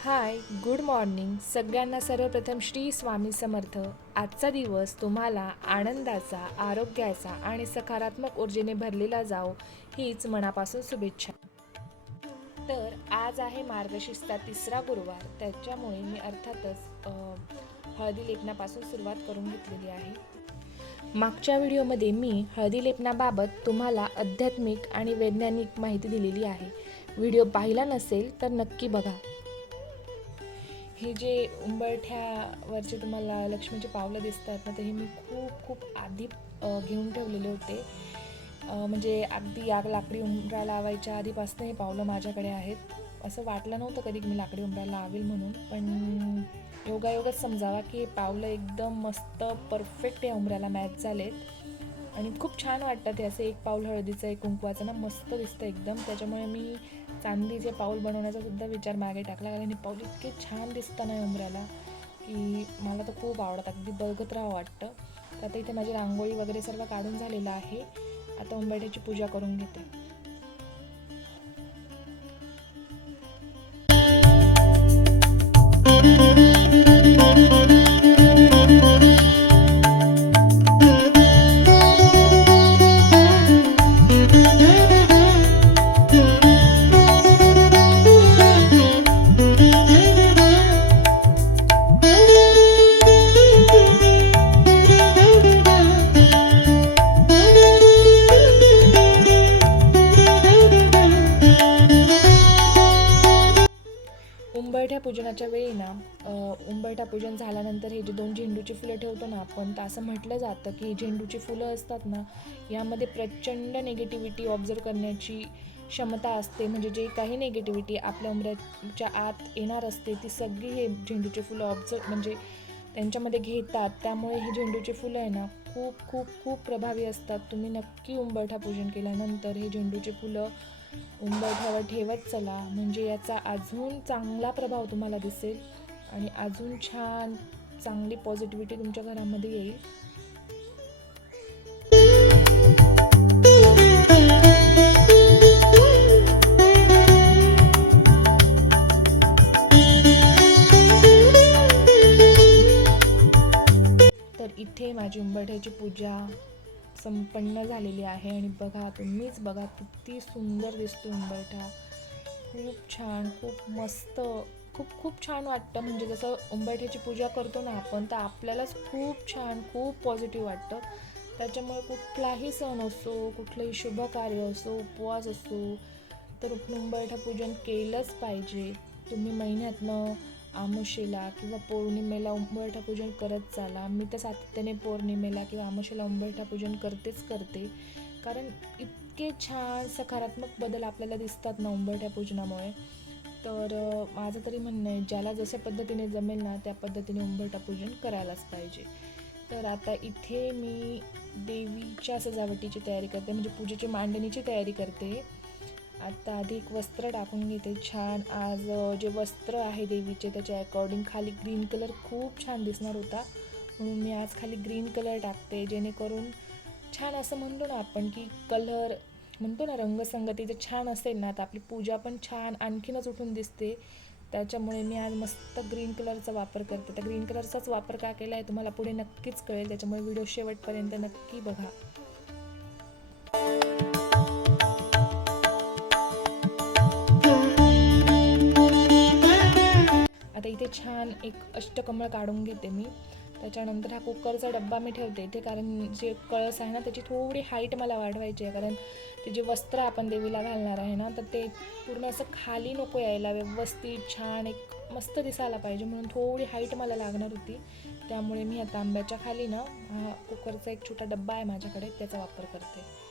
हाय, good morning सगळ्यांना. सर्वप्रथम श्री स्वामी समर्थ. आजचा दिवस तुम्हाला आनंदाचा, आरोग्याचा आणि सकारात्मक ऊर्जेने भरलेला जाओ हीच मनापासून शुभेच्छा. तर आज आहे मार्गशीर्षचा तिसरा गुरुवार, त्याच्यामुळे मी अर्थातच हळदी लेपनापासून सुरुवात करून घेतलेली आहे. मागच्या व्हिडिओमध्ये मी हळदी लेपनाबाबत तुम्हाला आध्यात्मिक आणि वैज्ञानिक माहिती दिलेली आहे. व्हिडिओ पाहिला नसेल तर नक्की बघा. हे जे उंबरठ्यावरचे तुम्हाला लक्ष्मीचे पावलं दिसतात ना, ते हे मी खूप खूप आधी घेऊन ठेवलेले होते. म्हणजे अगदी लाकडी उंबरा लावायच्या आधीपासून हे पावलं माझ्याकडे आहेत. असं वाटलं नव्हतं कधी की मी लाकडी उंबरा लावेल म्हणून, पण योगायोगच समजावा की हे पावलं एकदम मस्त परफेक्ट या उंबऱ्याला मॅच झालेत आणि खूप छान वाटतात. हे असं एक पाऊल हळदीचं एक कुंकवाचं ना मस्त दिसतं एकदम. त्याच्यामुळे मी चांदीचे पाऊल बनवण्याचा सुद्धा विचार मागे टाकला, कारण हे पाऊल इतके छान दिसतं ना उंबऱ्याला की मला तर खूप आवडतं, अगदी बघत राहावं वाटतं. तर आता इथे माझी रांगोळी वगैरे सर्व काढून झालेलं आहे. आता उंबरठ्याची पूजा करून घेते. उंबरठ्या पूजनाच्या वेळी ना उंबरठ्या पूजन झाल्यानंतर हे जे 2 झेंडूची फुलं ठेवतो ना आपण, तर असं म्हटलं जातं की झेंडूची फुलं असतात ना, यामध्ये प्रचंड निगेटिव्हिटी ऑब्झर्व करण्याची क्षमता असते. म्हणजे जे काही निगेटिव्हिटी आपल्या उंबऱ्याच्या आत येणार असते ती सगळी हे झेंडूची फुलं ऑब्झर्व म्हणजे त्यांच्यामध्ये घेतात. त्यामुळे ही झेंडूची फुलं आहे ना खूप खूप खूप प्रभावी असतात. तुम्ही नक्की उंबरठा पूजन केल्यानंतर हे झेंडूची फुलं उंबरठ्यावर ठेवत चला, म्हणजे याचा अजून चांगला प्रभाव तुम्हाला दिसेल आणि अजून छान चांगली पॉझिटिव्हिटी तुमच्या घरामध्ये येईल. तर इथे माझी उंबरठ्याची पूजा संपन्न झालेली आहे आणि बघा, तुम्हीच बघा किती सुंदर दिसतो उंबरठा. खूप छान, खूप मस्त, खूप खूप छान वाटतं. म्हणजे जसं उंबरठ्याची पूजा करतो ना आपण, तर आपल्यालाच खूप छान, खूप पॉझिटिव्ह वाटतं. त्याच्यामुळे कुठलाही सण असो, कुठलंही शुभ कार्य असो, उपवास असो, तर उंबरठा पूजन केलंच पाहिजे. तुम्ही महिन्यातनं अमावास्येला किंवा पौर्णिमेला उंबरठा पूजन करत चाला. मी तर सातत्याने पौर्णिमेला किंवा अमावास्येला उंबरठा पूजन करते, कारण इतके छान सकारात्मक बदल आपल्याला दिसतात ना उंबरठ्या पूजनामुळे. तर माझं तरी म्हणणं आहे, ज्याला जशा पद्धतीने जमेल ना त्या पद्धतीने उंबरठा पूजन करायलाच पाहिजे. तर आता इथे मी देवीच्या सजावटीची तयारी करते, म्हणजे पूजेची मांडणीची तयारी करते. आता आधी एक वस्त्र टाकून घेते छान. आज जे वस्त्र आहे देवीचे त्याच्या अकॉर्डिंग खाली ग्रीन कलर खूप छान दिसणार होता, म्हणून मी आज खाली ग्रीन कलर टाकते, जेणेकरून छान असं म्हणतो ना आपण की कलर म्हणतो ना, रंगसंगती जर छान असेल ना तर आपली पूजा पण छान आणखीनच उठून दिसते. त्याच्यामुळे मी आज मस्त ग्रीन कलरचा वापर करते. तर ग्रीन कलरचाच वापर का केला आहे तुम्हाला पुढे नक्कीच कळेल, त्याच्यामुळे व्हिडिओ शेवटपर्यंत नक्की बघा. आता इथे छान एक अष्टकमळ काढून घेते मी. त्याच्यानंतर हा कुकरचा डब्बा मी ठेवते इथे, कारण जे कळस आहे ना त्याची थोडी हाईट मला वाढवायची आहे, कारण ते जे वस्त्र आपण देवीला घालणार आहे ना, तर ते पूर्ण असं खाली नको यायला, व्यवस्थित छान एक मस्त दिसायला पाहिजे, म्हणून थोडी हाईट मला लागणार होती. त्यामुळे मी आता तांब्याच्या खाली ना हा कुकरचा एक छोटा डब्बा आहे माझ्याकडे, त्याचा वापर करते.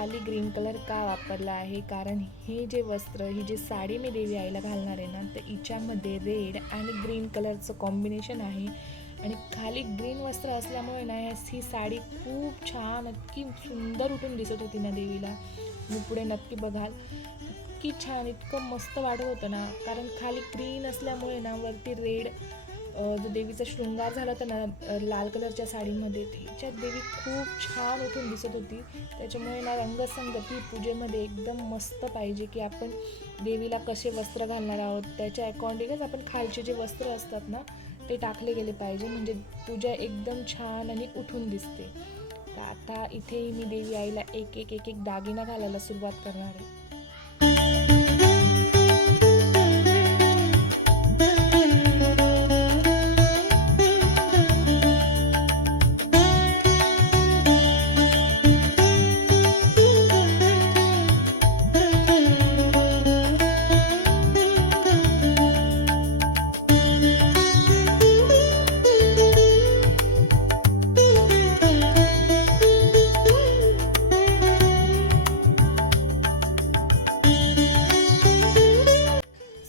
खाली ग्रीन कलर का वापरला आहे, कारण हे जे वस्त्र, ही जी साडी मी देवी आईला घालणार आहे ना, तर हिच्यामध्ये रेड आणि ग्रीन कलरचं कॉम्बिनेशन आहे. आणि खाली ग्रीन वस्त्र असल्यामुळे ना ही साडी खूप छान, इतकी सुंदर उठून दिसत होती ना देवीला. मी पुढे नक्की बघाल, इतकी छान, इतकं मस्त वाटत होतं ना, कारण खाली ग्रीन असल्यामुळे ना वरती रेड जो देवीचा शृंगार झाला होता ना लाल कलरच्या साडीमध्ये, तिच्यात देवी खूप छान उठून दिसत होती. त्याच्यामुळे ना रंगसंगती पूजेमध्ये एकदम मस्त पाहिजे, की आपण देवीला कसे वस्त्र घालणार आहोत त्याच्या अकॉर्डिंगच आपण खालचे जे वस्त्र असतात ना ते टाकले गेले पाहिजे, म्हणजे पूजा एकदम छान आणि उठून दिसते. तर आता इथे मी देवी आईला एक एक एक एक दागिना घालायला सुरुवात करणार आहे.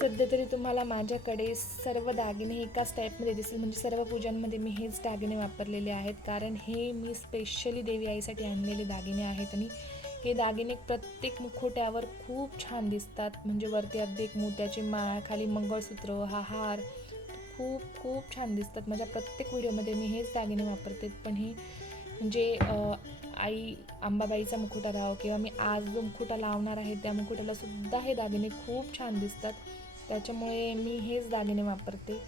सध्या तरी तुम्हाला माझ्याकडे सर्व दागिने एकाच टाईपमध्ये दिसतील, म्हणजे सर्व पूजांमध्ये मी हेच दागिने वापरलेले आहेत, कारण हे मी स्पेशली देवी आईसाठी आणलेले दागिने आहेत. आणि हे दागिने प्रत्येक मुखवट्यावर खूप छान दिसतात, म्हणजे वरती अगदी एक मोत्याची माळ, खाली मंगळसूत्र, हा हार खूप खूप छान दिसतात. माझ्या प्रत्येक व्हिडिओमध्ये मी हेच दागिने वापरते. पण हे म्हणजे आई अंबाबाईचा मुखवटा राहो किंवा मी आज जो मुखवटा लावणार आहे त्या मुखवट्याला सुद्धा हे दागिने खूप छान दिसतात, त्याच्यामुळे मी हेच दागिने वापरते.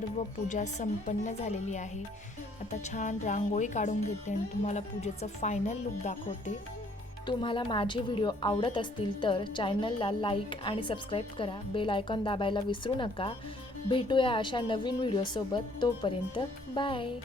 सर्व पूजा संपन्न झालेली आहे. आता छान रांगोळी काढून घेते आणि तुम्हाला पूजेचं फायनल लुक दाखवते. तुम्हाला माझे व्हिडिओ आवडत असतील तर चॅनलला लाईक आणि सबस्क्राईब करा. बेल आयकॉन दाबायला विसरू नका. भेटूया अशा नवीन व्हिडिओसोबत. तोपर्यंत बाय.